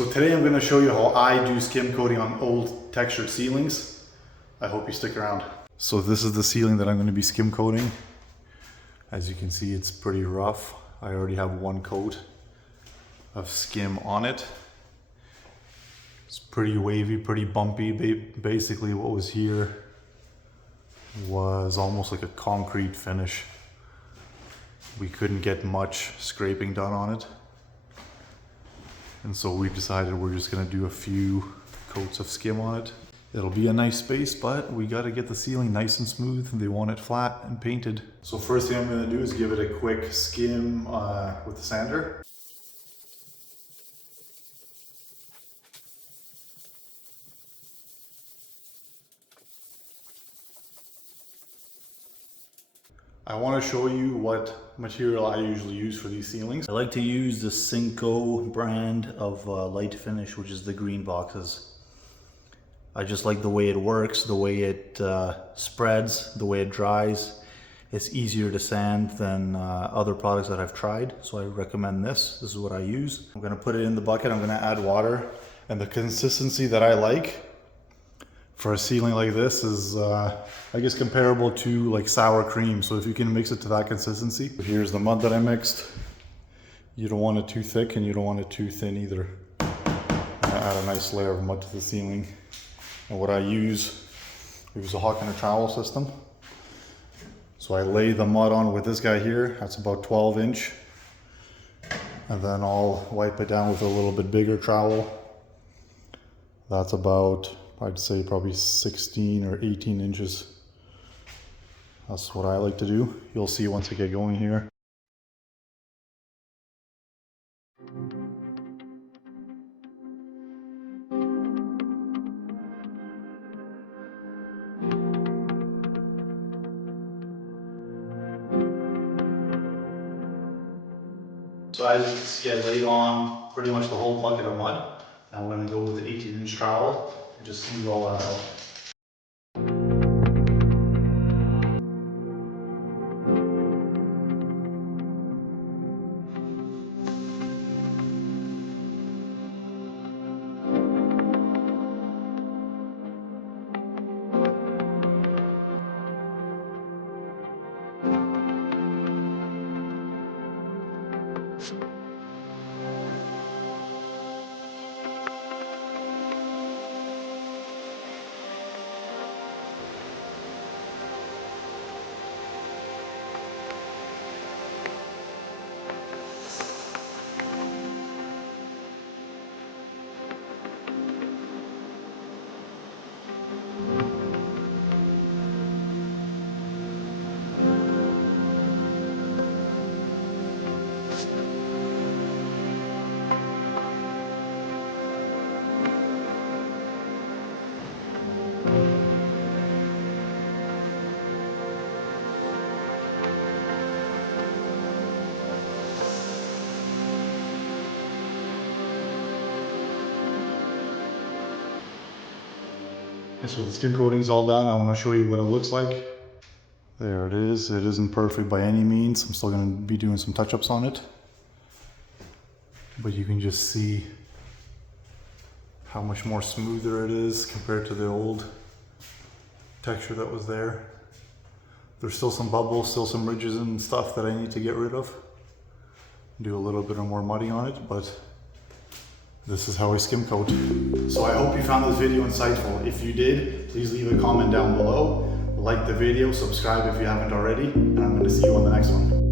So today I'm going to show you how I do skim coating on old textured ceilings. I hope you stick around. So this is the ceiling that I'm going to be skim coating. As you can see, it's pretty rough. I already have one coat of skim on it. It's pretty wavy, pretty bumpy. Basically what was here was almost like a concrete finish. We couldn't get much scraping done on it. And so we decided we're just gonna do a few coats of skim on it. It'll be a nice space, but we gotta get the ceiling nice and smooth. They want it flat and painted. So first thing I'm gonna do is give it a quick skim with the sander. I want to show you what material I usually use for these ceilings. I like to use the Cinco brand of light finish, which is the green boxes. I just like the way it works, the way it spreads, the way it dries. It's easier to sand than other products that I've tried, so I recommend this. This is what I use. I'm going to put it in the bucket. I'm going to add water, and the consistency that I like for a ceiling like this is, I guess, comparable to like sour cream. So if you can mix it to that consistency. Here's the mud that I mixed. You don't want it too thick and you don't want it too thin either. I add a nice layer of mud to the ceiling. And what I use a hawk and a trowel system. So I lay the mud on with this guy here. That's about 12 inch. And then I'll wipe it down with a little bit bigger trowel. That's about, I'd say, probably 16 or 18 inches. That's what I like to do. You'll see once I get going here. So as you can see, I laid on pretty much the whole bucket of mud. Now I'm going to go with an 18-inch trowel and just smooth all that out. So the skim coating's all done. I want to show you what it looks like. There it is. It isn't perfect by any means. I'm still going to be doing some touch-ups on it. But you can just see how much more smoother it is compared to the old texture that was there. There's still some bubbles, still some ridges and stuff that I need to get rid of. Do a little bit of more muddy on it, but this is how I skim coat. So I hope you found this video insightful. If you did, please leave a comment down below. Like the video, subscribe if you haven't already, and I'm going to see you on the next one.